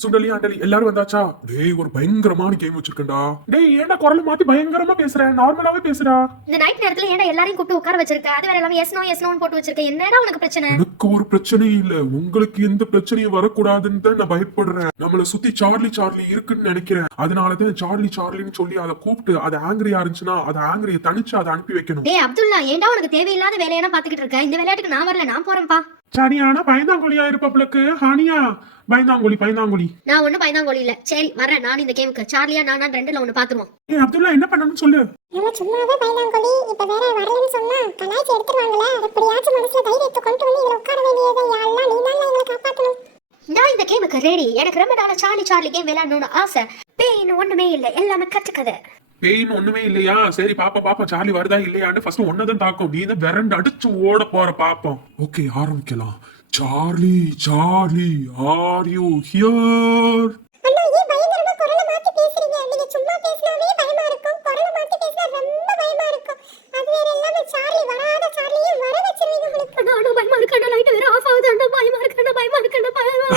சுண்டலி ஆண்டலி எல்லாரும் வந்தாச்சா? டேய் ஒரு பயங்கரமான கேம் வச்சிருக்கேன்டா. டேய் ஏன்டா குரல் மாத்தி பயங்கரமா பேசுற? நார்மலாவே பேசுடா. இந்த நைட் நேரத்துல ஏன்டா எல்லாரையும் கூப்பிட்டு உட்கார வச்சிருக்க? அது வேற எல்லாமே எஸ் நோன்னு போட்டு வச்சிருக்க. என்னடா உனக்கு பிரச்சனை? எனக்கு ஒரு பிரச்சனையும் இல்ல. உங்களுக்கு எந்த பிரச்சனையும் வரக்கூடாதுன்னு தான் நான் பயப்படுறேன். நம்மள சுத்தி சார்லி சார்லி இருக்குன்னு நினைக்கிறேன். அதனாலதான் சார்லி சார்லின்னு சொல்லி அதை கூப்பிட்டு அது ஆங்கிரியா இருந்துச்சுன்னா அதை ஆங்கிரியை தனிச்சு அதை அனுப்பி வைக்கணும். டேய் அப்துல்லா, ஏன்டா உனக்கு தேவையில்லாத வேலையெல்லாம் பாத்துக்கிட்டு இருக்க? இந்த விளையாட்டுக்கு நான் வரல, நான் போறேன்ப்பா. சரியான பயந்தாங்கொழியா இருப்பவளுக்கு ஹானியா பயந்தாங்கொழி பயந்தாங்கொழி. நான் ஒண்ணும் பயந்தாங்கோலி இல்ல. சரி வரேன் நான் இந்த கேமுக்கு. சார்லியா நானா ரெண்டுல ஒண்ணு பாத்துருவோம். ஏய் அப்துல்லா என்ன பண்ணணும்னு சொல்லு. இவன் சும்மாவே பயந்தாங்கோலி. இப்ப வேற வரலன்னு சொன்னா கலாய்ச்சி எடுத்துருவாங்களே. எப்படியாச்சும் மனசுல தைரியத்தை கொண்டு வந்து இதுல உட்கார வேண்டியதை யாரெல்லாம் நீ தான் எங்களை காப்பாத்தணும். நான் இந்த கேமுக்கு ரெடி. எனக்கு ரொம்ப நாளா சார்லி கேம் விளையாடணும்னு ஆசை. பெயின் ஒண்ணுமே இல்ல, எல்லாமே கட்டுக்கதை. பெயின் ஒண்ணுமே இல்லையா? சரி பாப்பா சார்லி வருதா இல்லையான்னு ஃபர்ஸ்ட் ஒன்னதான் தாக்கும். நீ தான் விரண்டு அடிச்சு ஓட போற பாப்போம். ஓகே ஆரம்பிக்கலாம். Charlie Charlie are you here? அண்ணா ஏன் பயங்கரமா குரலை மாத்தி பேசுறீங்க? நீங்க சும்மா பேசினாவே பயமா இருக்கும். குரலை மாத்தி பேசினா ரொம்ப பயமா இருக்கும். அது வேற எல்லாமே சார்லி வராத சார்லியே வர வச்சிருவீங்க உங்களுக்கு. அண்ணா பயமா இருக்கு. அண்ணா லைட் வேற ஆஃப் ஆகுது. அண்ணா பயமா இருக்கு. அண்ணா பயமா இருக்கு. அண்ணா பயமா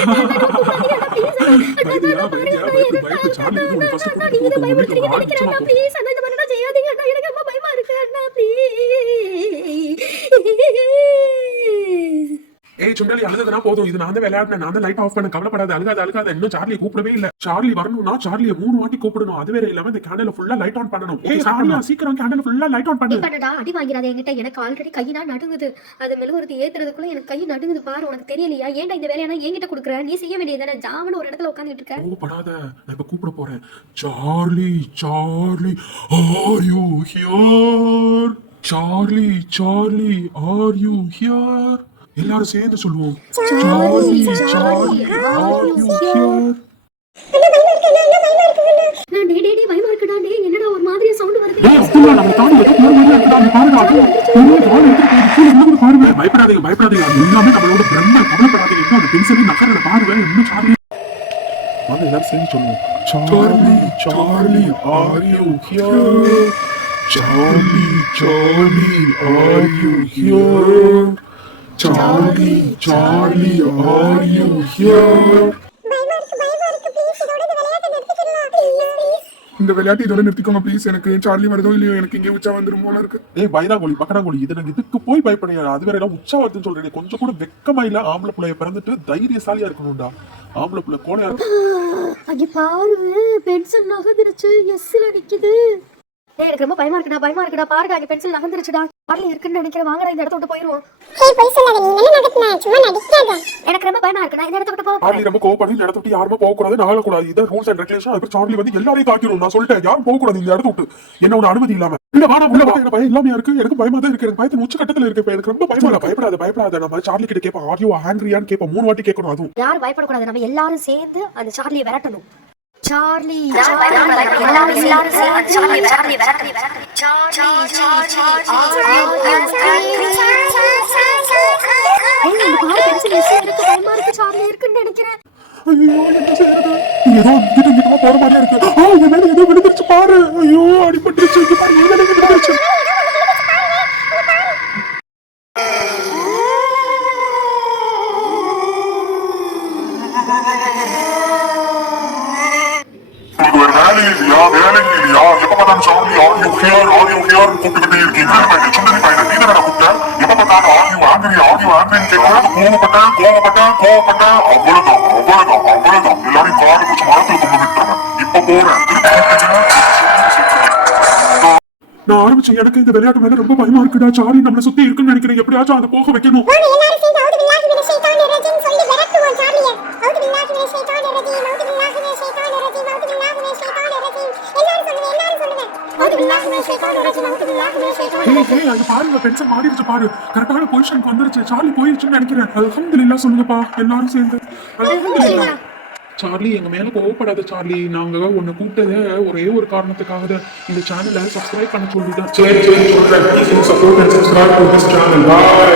ஏய் சுண்டலி அழுதனா போதும். இது நான் தான் விளையாடுனேன். நான் தான் லைட் ஆஃப் பண்ண. கவலைப்படாத, அழுகாத. இன்னும் சார்லியை கூப்பிடவே இல்ல. சார்லி வரணும்னா சார்லியை 3 வாட்டி கூப்பிடணும். அது வேற இல்லாம இந்த கேண்டல ஃபுல்லா லைட் ஆன் பண்ணணும். ஏய் சார்லியா சீக்கிரம் கேண்டல ஃபுல்லா லைட் ஆன் பண்ணு. பண்ணடா. அடி வாங்கிறாத என்கிட்ட. எனக்கு ஆல்ரெடி கையினா நடுங்குது. அது மெழுகுவர்த்தி ஏத்துறதுக்குள்ள எனக்கு கை நடுங்குது பாரு. உனக்கு தெரியலையா? ஏன்டா இந்த வேலையை நான் என்கிட்ட கொடுக்குற? நீ செய்ய வேண்டியதானே. ஜாவன ஒரு இடத்துல உட்கார்ந்துட்டு இருக்க. கோவப்படாத. நான் இப்ப கூப்பிட போறேன். Charlie Charlie are you here? Charlie Charlie are you here? எல்லாரும் சேர்ந்து சொல்லுவோம். Charlie Charlie are you here? டேய் பயமா இருக்குடா. டேய் என்னடா ஒரு மாதிரியா சவுண்ட் வருது? ஏய் அப்துல்லா நம்ம தாண்டி ஏதோ போற மாதிரி இருக்குடா. அந்த பாருடா. இன்னும் கால் எடுத்து கீழ பாருங்க. பயப்படாதீங்க. அது எல்லாமே நம்மளோட பிரம்ம. கவலைப்படாதீங்க. இன்னும் அந்த பென்சிலே நக்கறத பாருங்க. இன்னும் சார்லி வாங்க எல்லாரும் சேர்ந்து சொல்லுவோம். Charlie Charlie are you here? Charlie Charlie are you here? Charlie Charlie are you here? பயமா இருக்கு ப்ளீஸ் இதோட இந்த விளையாட்டை நிறுத்திடலாம் ப்ளீஸ். இந்த விளையாட்டு இதோட நிறுத்திக்கோங்க ப்ளீஸ். எனக்கு சார்லி வருதோ இல்லையோ எனக்கு இங்கே உச்சா வந்துரும் போல இருக்கு. ஏய் பயந்தாங்கோலி பக்கடாங்கோலி இது நான் இதுக்கு போய் பயப்படுறேன். அது வேற எல்லாம் உச்சா வருதுன்னு சொல்றேன். கொஞ்சம் கூட வெக்கமா இல்ல. ஆம்பளை பிள்ளைய பிறந்துட்டு தைரியசாலியா இருக்கணும்டா. ஆம்பளை பிள்ளை கோணையா அங்க பாரு பென்சில் நகர்ந்துருச்சு. எஸ்ல நிக்குது. டேய் எனக்கு ரொம்ப பயமா இருக்குடா. பாருடா அங்க பென்சில் நகர்ந்துருச்சுடா. பாருல இருக்குன்னு நினைக்கிறேன். வாங்கடா இந்த இடத்த விட்டு போயிடுவோம். ஏய் போய் சொல்லாத. நீ என்ன நடக்குன? சும்மா நடிக்காத. எனக்கு ரொம்ப பயமா இருக்குடா. இந்த இடத்த விட்டு போ. சார்லி ரொம்ப கோவப்படி. இந்த இடத்த விட்டு யாருமே போக கூடாது. நகல கூடாது. இதான் ரூல்ஸ் அண்ட் ரெகுலேஷன். அதுக்கு சார்லி வந்து எல்லாரையும் காட்டிடும். நான் சொல்லிட்டேன் யாரும் போக கூடாது இந்த இடத்த விட்டு. என்ன ஒண்ணு அனுமதி இல்லாம. இல்ல வாடா உள்ள வா. எனக்கு பயம் இல்லாம இருக்கு. எனக்கு பயமா தான் இருக்கு. எனக்கு பயத்தின் உச்ச கட்டத்துல இருக்கு. எனக்கு ரொம்ப பயமா இல்ல. பயப்படாத. நம்ம சார்லி கிட்ட கேப்போம். ஆர் யூ ஆங்கிரியான்னு கேப்போம். 3 வாட்டி கேட்கணும். அதுவும் யாரும் பயப்படக்கூடாது. நம்ம எல்லாரும் சேர்ந்து அந்த சார்லியை விரட்டணும். சார்லி எல்லாரும் சேர்ந்து சார்லி விரட்டணும். பயமா இருக்கு. சார்லி இருக்குன்னு நினைக்கிறேன். ஐயோ என்ன செய்யறது? ஏதோ கிட்ட போற மாதிரியா இருக்கு. என் மேல ஏதோ விழுந்துருச்சு பாரு. ஐயோ அடிபட்டுருச்சு. இங்க பாரு என் மேல விழுந்துருச்சு. வேலையா எப்ப பார்த்தாலும் சார்லி ஆர் யூ ஹியர் கூப்பிட்டுக்கிட்டே இருக்கீங்க. சுண்டலி பையன் நீ தானே கூப்பிட்டேன். எப்ப பார்த்தாலும் ஆர் யூ ஆங்கிரின்னு கேட்கறது கோவப்பட்டேன். அவ்வளவுதான். எல்லாரையும் காலை பிடிச்சி மரத்துல கொண்டு விட்டாங்க. இப்ப போறேன். நான் ஆரம்பிச்சேன். எனக்கு இந்த விளையாட்டு மேல ரொம்ப பயமா இருக்குடா. சார்லி நம்மள சுத்தி இருக்குன்னு நினைக்கிறேன். எப்படியாச்சும் அதை போக வைக்கணும். எல்லாரும் சேர்ந்து அவுது பில்லாஹி மினஷ் ஷைத்தானிர் ரஜீம் சொல்லி விரட்டுவோம் சார்லியை. அவுது பில்லாஹி மினஷ் ஷைத்தானிர் ரஜீம். எல்லாரும் சொல்லுங்க. அது பாருங்க பென்சில் மாறிடுச்சு பாரு. கரெக்டான பொசிஷனுக்கு வந்துருச்சு. சார்லி போயிருச்சுன்னு நினைக்கிறேன். அல்ஹம்துலில்லாஹ் சொல்லுங்கப்பா எல்லாரும் சேர்ந்து. அல்ஹம்துலில்லாஹ். சார்லி எங்க மேல கோவப்படாத சார்லி. நாங்க உன்னை கூப்பிட்டத ஒரே ஒரு காரணத்துக்காக இந்த சேனலை சப்ஸ்கிரைப் பண்ண சொல்லிட்டேன். சரி சொல்றேன். Please support and subscribe to this channel. Bye.